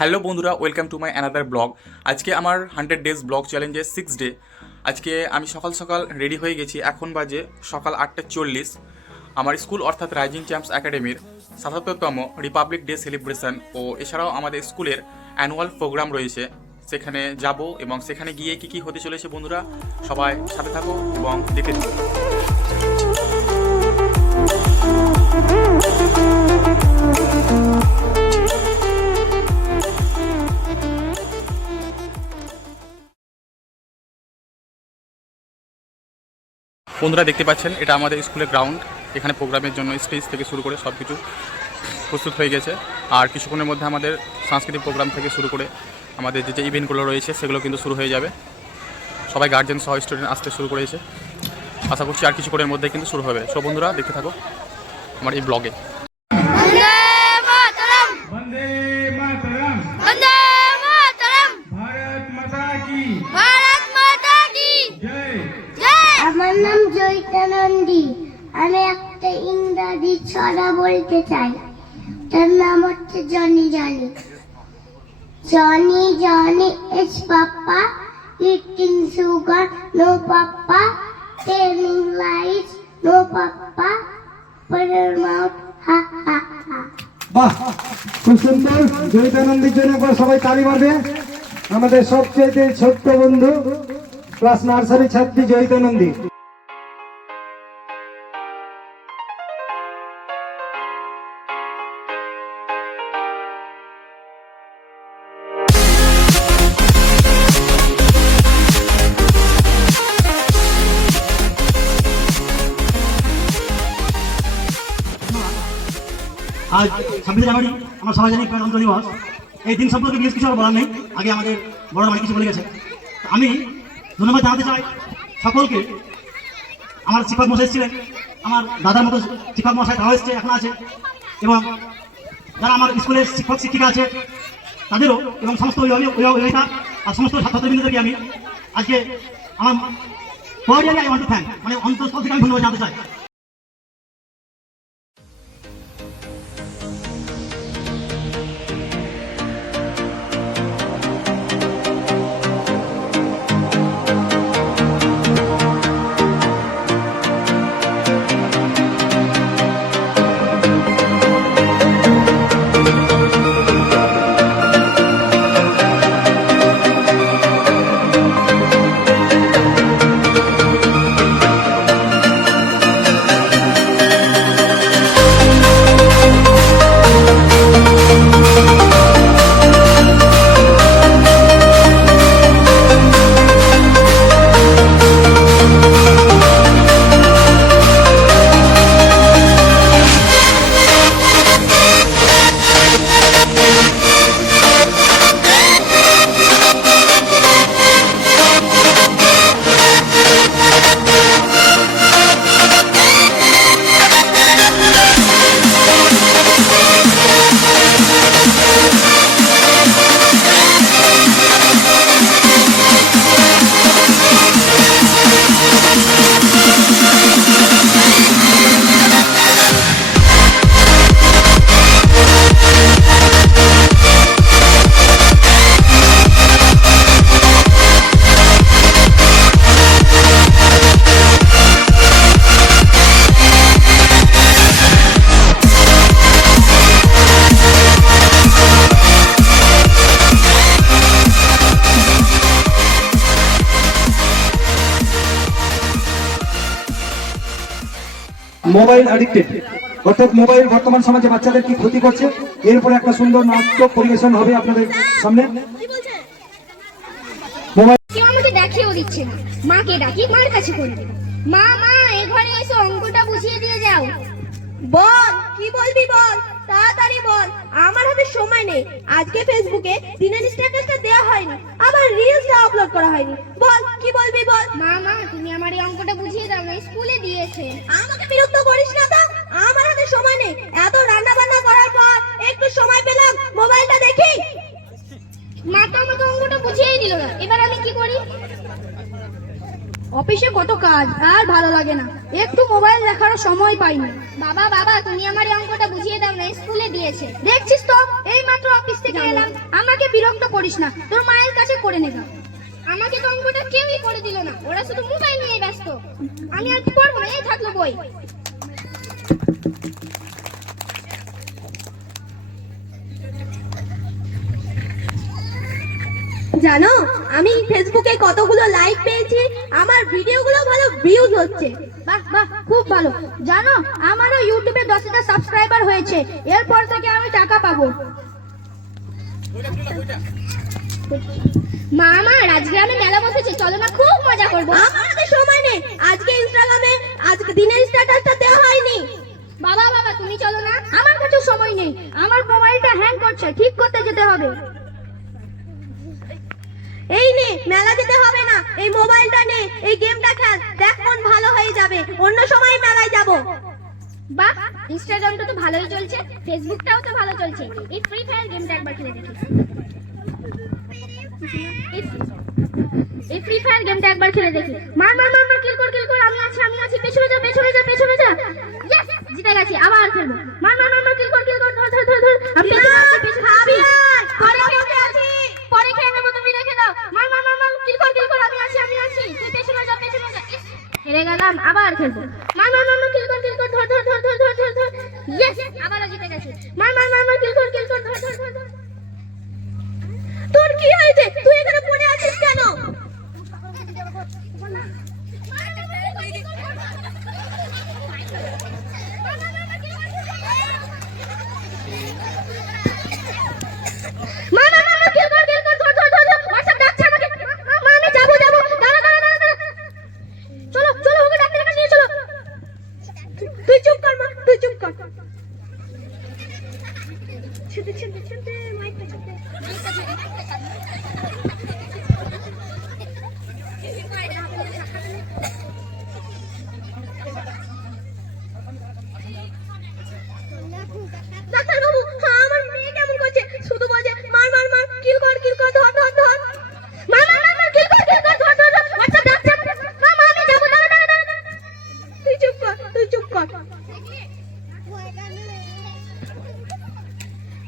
Hello বন্ধুরা, welcome to my another blog. আজকে আমার 100 ডেজ ব্লগ চ্যালেঞ্জের 6 ডে। আজকে আমি সকাল সকাল রেডি হয়ে গেছি। এখন বাজে সকাল 8:40। আমার স্কুল অর্থাৎ রাইজিং চ্যাম্পস একাডেমির ৭৭তম রিপাবলিক ডে সেলিব্রেশন ও এছাড়াও আমাদের স্কুলের অ্যানুয়াল প্রোগ্রাম রয়েছে। সেখানে যাব এবং সেখানে গিয়ে কী কী হতে চলেছে বন্ধুরা, সবাই সাথে থাকো এবং দেখতে থাকো। বন্ধুরা দেখতে পাচ্ছেন, এটা আমাদের স্কুলের গ্রাউন্ড। এখানে প্রোগ্রামের জন্য স্টেজ থেকে শুরু করে সব কিছু প্রস্তুত হয়ে গেছে। আর কিছুক্ষণের মধ্যে আমাদের সাংস্কৃতিক প্রোগ্রাম থেকে শুরু করে আমাদের যে ইভেন্টগুলো রয়েছে সেগুলো কিন্তু শুরু হয়ে যাবে। সবাই গার্জেন সহ স্টুডেন্ট আসতে শুরু করেছে। আশা করছি আর কিছুক্ষণের মধ্যে কিন্তু শুরু হবে। সো বন্ধুরা দেখতে থাকো আমার এই ব্লগে। আমার নাম জয়িতানন্দী। আমি একটা ইংরাজি ছড়া বলতে চাই। তার নাম হচ্ছে Johny Johny. Johny Johny is papa, eating sugar no papa, telling lies no papa, পরের মাউথ হা হা হা। বাহ, খুব সুন্দর। জয়িতানন্দের জন্য একবার সবাই তালি মারবে। আমাদের সবচেয়ে ছোট্ট বন্ধু, ক্লাস নার্সারি ছাত্রী জয়িতানন্দী। আজ 26 জানুয়ারি আমরা সবাই জানি গণতন্ত্র দিবস। এই দিন সম্পর্কে বিশেষ কিছু বলার নেই, আগে আমাদের বড়রা অনেক কিছু বলে গেছে। আমি ধন্যবাদ জানাতে চাই সকলকে। আমার শিক্ষক মশাই ছিলেন, আমার দাদার মতো শিক্ষক মশাই তারাও এসছে, এখন আছে, এবং যারা আমার স্কুলের শিক্ষক শিক্ষিকা আছে তাদেরও, এবং সমস্ত অভিভাবিকা আর সমস্ত ছাত্রছাত্রীদেরকে আমি আজকে আমার কোয়ার্ডিয়ালি আই ওয়ান্ট টু থ্যাঙ্ক, মানে অন্তঃস্থল থেকে আমি ধন্যবাদ জানাতে চাই। মোবাইল অ্যাডিক্টেড, অর্থাৎ মোবাইল বর্তমান সমাজে বাচ্চাদের কি ক্ষতি করছে, এরপরে একটা সুন্দর নাট্য পরিবেশন হবে আপনাদের সামনে। মোবাইল কেউ আমাকে দেখিয়েও দিচ্ছে না। মাকে ডাকি, মার কাছে করবে। মা মা এ ঘরে এসে অঙ্কটা বুঝিয়ে দিয়ে যাও। বল, কি বলবি বল, তাড়াতাড়ি বল। আমার হাতে সময় নেই। আজকে ফেসবুকে দিনের স্ট্যাটাসটা দেওয়া হয়নি, আবার রিলসটা আপলোড করা হয়নি। বল, কি বলবি বল। মা মা তুমি আমার এই অঙ্কটা বুঝিয়ে দাও না, স্কুলে দিয়েছে। আমাকে বিরক্ত করিস না তো, আমার হাতে সময় নেই। এত রান্না বান্না করার পর একটু সময় পেলাম, মোবাইলটা দেখি। মা তো আমাকে অঙ্কটা বুঝিয়েই দিল না, এবার আমি কি করি? অফিসে কত কাজ আর ভালো লাগে না, একটু মোবাইল দেখার সময় পাই না। বাবা বাবা তুমি আমার এই অঙ্কটা বুঝিয়ে দাও না, স্কুলে দিয়েছে। দেখছিস তো এই মাত্র অফিস থেকে এলাম, আমাকে বিরক্ত করিস না, তোর মায়ের কাছে করে নেগা। আমাকে তো অঙ্কটা কেউই করে দিল না, ওরা শুধু মোবাইল নিয়ে ব্যস্ত। আমি আর কি পড়বো না, এই থাকলো বই। জানো আমি ফেসবুকে কতগুলো লাইক পেয়েছি, আমার ভিডিওগুলো ভালো ভিউজ হচ্ছে। বাহ বাহ, খুব ভালো। জানো আমারও ইউটিউবে 10,000 সাবস্ক্রাইবার হয়েছে, এরপর থেকে আমি টাকা পাবো। মামা রাজগ্রামে মেলা বসেছে, চলো না, খুব মজা করবো। আমার হাতে সময় নেই, আজকে ইনস্টাগ্রামে আজকে দিনের স্ট্যাটাসটা দেওয়া হয়নি। বাবা বাবা তুমি চলো না, আমার কাছে সময় নেই, আমার মোবাইলটা হ্যাং করছে, ঠিক করতে যেতে হবে। এই নে, মেলা যেতে হবে না, এই মোবাইলটা নে, এই গেমটা খেল, দেখ মন ভালো হয়ে যাবে, অন্য সময় মেলায় যাব। বাহ, ইনস্টাগ্রামটা তো ভালোই চলছে, ফেসবুকটাও তো ভালো চলছে, এই ফ্রি ফায়ার গেমটা একবার খেলে দেখি। এই ফ্রি ফায়ার গেমটা একবার খেলে দেখি। মার মার মার মার, কিল কর কিল কর, আমি আছি আমি আছি, পেছনে যা পেছনে যা পেছনে যা। ইয়েস, জিতে গেছি, আবার খেলবো। মার মার মার মার, কিল কর কিল কর, ধর ধর ধর ধর, আমি পেছনে আছি পেছনে আছি। পরে খেয়ে নেবো, তুমি রেখে দাও। মার মার মার মার, কিল কর কিল কর, আমি আছি তুই পেছনে যা পেছনে যা। ইস, হেরে গেলাম, আবার খেলবো। মার মার মার মার, কিল কর ধর ধর ধর ধর ধর ধর ধর। ইয়েস, আবারও জিতে গেছি। মার মার মার মার, কিল কর ধর ধর ধর ধর। তোর কি হয়েছে, তুই এখানে পড়ে আছিস কেন? মামা মামা, কিল কর ধর ধর ধর ধর। WhatsApp ডাকছে আমাকে। মামা আমি যাবো যাবো, দাঁড়া দাঁড়া দাঁড়া দাঁড়া। চলো চলো, ওকে ডাক্তারের কাছে নিয়ে চলো। তুই চুপ কর মা, তুই চুপ কর। ছুটে ছুটে ছুটে মাইকটা ছুটে। ডাক্তার বাবু, আমার মেয়ে কেমন করছে, শুধু বলছে মার মার মার, কিল কর ধর ধর ধর। মামা মামা, কিল কর ধর ধর ধর ধর। WhatsApp ডাকছে আমাকে। মামা আমি যাবো, দাঁড়া দাঁড়া দাঁড়া। তুই চুপ কর, তুই চুপ কর।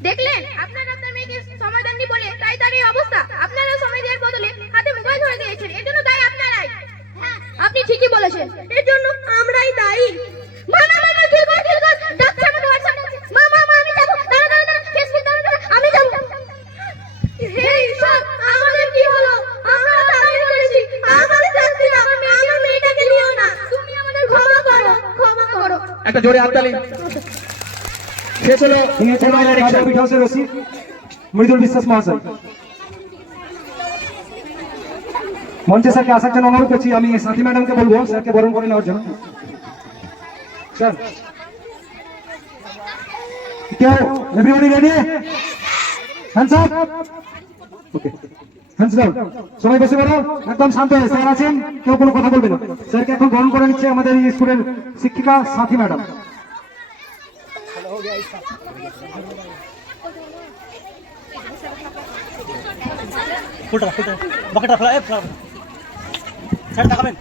দেখলেন, আপনারা আপনার মেয়েকে সময় দেননি বলে তাই তার এই অবস্থা। আপনারা সময় দেওয়ার বদলে হাতে মোবাইল ধরে দিয়েছেন, এর জন্য দায়ী আপনারাই। হ্যাঁ, আপনি ঠিকই বলেছেন, এর জন্য আমরাই দায়ী। মামা মামা, কিল কর ডাকছে আমাকে WhatsApp ডাকছে। মামা মামা আমি যাবো, দাঁড়া দাঁড়া দাঁড়া, ফেসবুক দাঁড়া দাঁড়া, আমি যাবো। হে ঈশ্বর, আমাদের কি হলো? আমরা তাড়াতাড়ি করেছি, আমাদের শাস্তি দাও, আমার মেয়েটাকে নিও না, তুমি আমাদের ক্ষমা করো, ক্ষমা করো। একটা জোরে হাততালি। শেষ হলো শুনেছেন রাজা পিঠ হাউসের ওসি মৃদুল বিশ্বাস মহাশয়। মঞ্চে স্যারকে আসার জন্য অনুরোধ করছি। আমি সাথী ম্যাডামকে বলবো স্যারকে বরণ করে নেওয়ার জন্য। স্যার, কেউ everybody ready? Hands up. Okay, hands down. সবাই বসে পড়ো, একদম শান্ত হয়ে। স্যার আছেন, কেউ কোনো কথা বলবে না। স্যারকে এখন বরণ করে নিচ্ছে আমাদের এই স্কুলের শিক্ষিকা সাথী ম্যাডাম। ফুলটা বাকেটটা ফেলা, স্যার তাকাবেন।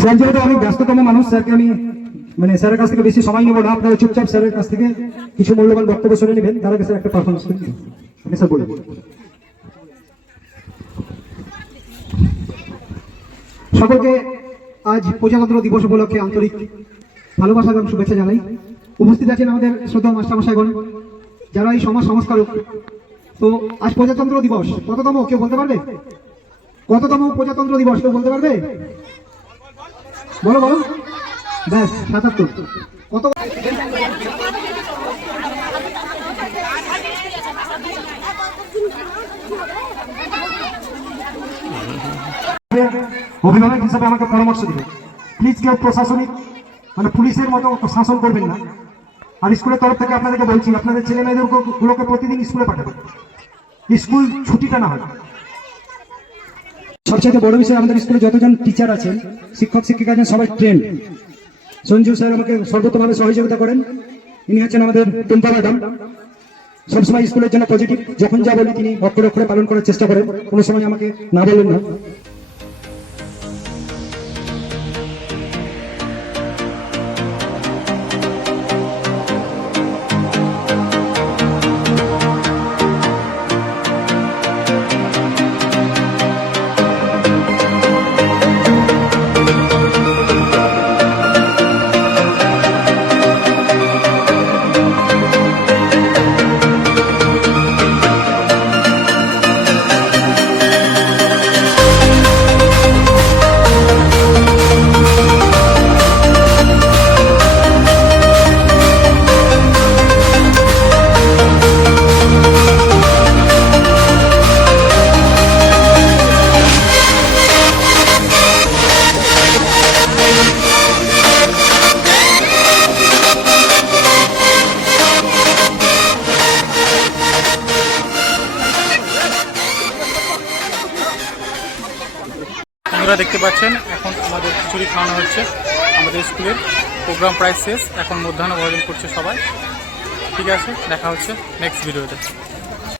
স্যার যেহেতু অনেক ব্যস্ততম মানুষ, স্যারকে আমি স্যারের কাছ থেকে বেশি সময় নেবো না। আপনারা চুপচাপ স্যারের কাছ থেকে কিছু মূল্যবান বক্তব্য শুনে নেবেন, তার আগে স্যার একটা পারফরমেন্স করবেন। আমি স্যার বলবো। সকলকে আজ প্রজাতন্ত্র দিবস উপলক্ষে আন্তরিক ভালোবাসা এবং শুভেচ্ছা জানাই। উপস্থিত আছেন আমাদের শ্রদ্ধেয় মাস্টারমশাইগণ, যারা এই সমাজ সংস্কারক। তো আজ প্রজাতন্ত্র দিবস কততম কেউ বলতে পারবে? কততম প্রজাতন্ত্র দিবস কেউ বলতে পারবে? বলো বলো। ব্যাস, ৭৭। কত? অভিভাবক হিসাবে আমাকে পরামর্শ দিবে, প্লিজ কেউ প্রশাসনিক পুলিশের মতো শাসন করবেন না। আর স্কুলের তরফ থেকে আপনাদেরকে বলছি, আপনাদের ছেলে মেয়েদেরগুলোকে প্রতিদিন স্কুলে পাঠাবেন, স্কুল ছুটিটা না হয়। সবচেয়ে বড় বিষয়, আমাদের স্কুলে যতজন টিচার আছেন, শিক্ষক শিক্ষিকা আছেন, সবাই ট্রেন্ড। সঞ্জু স্যার আমাকে সর্বোত্তমভাবে সহযোগিতা করেন। ইনি হচ্ছেন আমাদের টুম্পা ম্যাডাম। সবসময় স্কুলের জন্য পজিটিভ, যখন যা বলি তিনি অক্ষরে অক্ষরে পালন করার চেষ্টা করেন, কোনো সময় আমাকে না বলেন না। বন্ধুরা দেখতে পাচ্ছেন এখন আমাদের খিচুড়ি খাওয়ানো হচ্ছে। আমাদের স্কুলের প্রোগ্রাম প্রায় শেষ, এখন মধ্যাহ্ন ভোজন করছে সবাই। ঠিক আছে, দেখা হচ্ছে নেক্সট ভিডিওতে।